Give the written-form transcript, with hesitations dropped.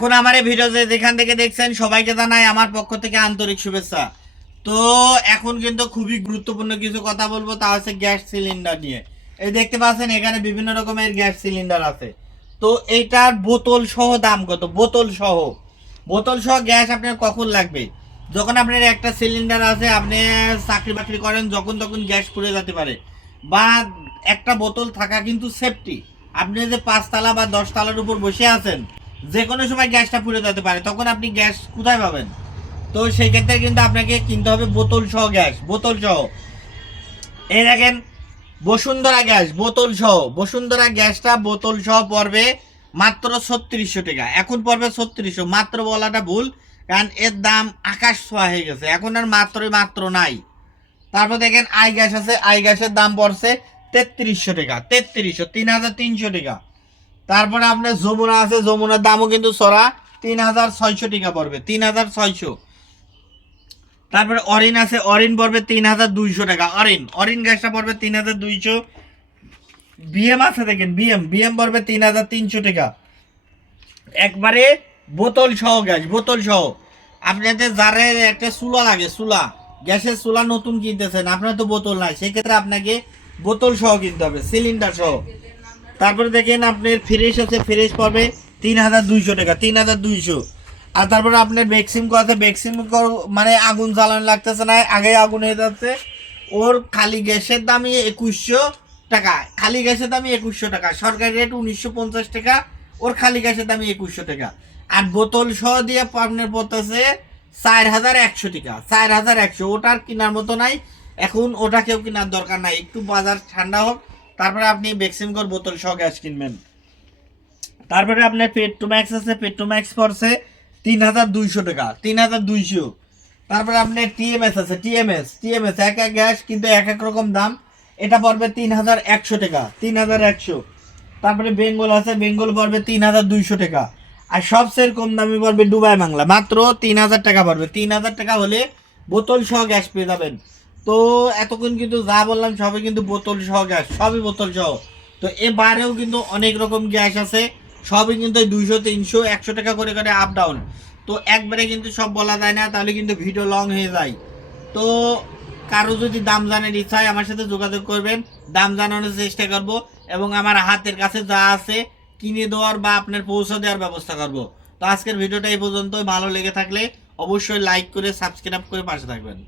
এখন আমার এই ভিডিওতে যেখান থেকে দেখছেন সবাইকে জানাই আমার পক্ষ থেকে আন্তরিক শুভেচ্ছা। তো এখন কিন্তু খুবই গুরুত্বপূর্ণ কিছু কথা বলবো, তা হচ্ছে গ্যাস সিলিন্ডার নিয়ে। এই দেখতে পাচ্ছেন এখানে বিভিন্ন রকমের গ্যাস সিলিন্ডার আছে। তো এইটার বোতল সহ দাম কত? বোতল সহ গ্যাস আপনার কখন লাগবে? যখন আপনার একটা সিলিন্ডার আছে, আপনি চাকরি বাকরি করেন, যখন তখন গ্যাস পুড়ে যেতে পারে, বা একটা বোতল থাকা কিন্তু সেফটি। আপনি যে 5 তলা বা 10 তলার উপর বসে আছেন, যে কোনো সময় গ্যাসটা পুড়ে যেতে পারে, তখন আপনি গ্যাস কোথায় পাবেন? তো সেই ক্ষেত্রে কিন্তু আপনাকে কিনতে হবে বোতল সহ গ্যাস, বোতল সহ। এই দেখেন বসুন্ধরা গ্যাস বোতল সহ, বসুন্ধরা গ্যাসটা বোতল সহ পড়বে মাত্র 3600 টাকা। এখন পড়বে 3600, মাত্র বলাটা ভুল, কারণ এর দাম আকাশ ছোঁয়া হয়ে গেছে, এখন আর মাত্র নাই। তারপর দেখেন আই গ্যাস আছে, আই গ্যাসের দাম পড়ছে 3300 টাকা, 3300 টাকা। তারপরে আপনার যমুনা আছে, যমুনার দামও কিন্তু সরা 3600 টাকা পড়বে, 3600। তারপরে অরিন আছে, অরিন পড়বে 3200 টাকা, অরিন গ্যাসটা পড়বে 3200। বিএম আছে দেখেন, বিএম পড়বে 3300 টাকা। একবারে বোতল সহ গ্যাস, বোতল সহ। আপনাদের যারা একটা চুলা লাগে, চুলা, গ্যাসের চুলা নতুন কিনতেছেন, আপনার তো বোতল নাই, সেক্ষেত্রে আপনাকে বোতল সহ কিনতে হবে, সিলিন্ডার সহ। তারপরে দেখেন আপনার ফ্রেশ আছে, ফ্রেশ পড়বে 3200 টাকা, 3200। আর তারপরে আপনার বেক্সিমকো আছে, বেক্সিমকো মানে আগুন জ্বালানো লাগতেছে না, আগে আগুন হয়ে যাচ্ছে। ওর খালি গ্যাসের দামই 2100 টাকা, খালি গ্যাসের দামই 2100 টাকা, সরকারি রেট 1950 টাকা, ওর খালি গ্যাসের দামই 2100 টাকা। আর বোতল সহ দিয়ে আপনার পড়তেছে 4100 টাকা, 4100। ওটার কেনার মতো নাই এখন, ওটা কেউ কেনার দরকার নাই, একটু বাজার ঠান্ডা হোক, তারপরে আপনি বেক্সিমকোর বোতল সহ গ্যাস কিনবেন। তারপরে আপনার পেট্রোম্যাক্স আছে, পেট্রোম্যাক্স পড়ছে 3200 টাকা, 3200। তারপরে আপনার টিএমএস আছে, টিএমএস এক এক গ্যাস কিন্তু এক এক রকম দাম, এটা পড়বে 3100 টাকা, 3100। তারপরে বেঙ্গল আছে, বেঙ্গল পড়বে 3200 টাকা। আর সবচেয়ে কম দামি পড়বে ডুবাই বাংলা, মাত্র 3000 টাকা পড়বে। 3000 টাকা হলে বোতল সহ গ্যাস পেয়ে যাবেন। তো এতক্ষণ কিন্তু যা বললাম সবই কিন্তু বোতল সহ গ্যাস, সবই বোতল সহ। তো এবারেও কিন্তু অনেক রকম গ্যাস আছে, সবই কিন্তু 200, 300, 100 টাকা করে করে আপ ডাউন। তো একবারে কিন্তু সব বলা যায় না, তাহলে কিন্তু ভিডিও লং হয়ে যায়। তো কারো যদি দাম জানার ইচ্ছা হয় আমার সাথে যোগাযোগ করবেন, দাম জানানোর চেষ্টা করব, এবং আমার হাতের কাছে যা আছে কিনে দেওয়ার বা আপনার পৌঁছে দেওয়ার ব্যবস্থা করব। তো আজকের ভিডিওটা এই পর্যন্ত, ভালো লেগে থাকলে অবশ্যই লাইক করে সাবস্ক্রাইব করে পাশে থাকবেন।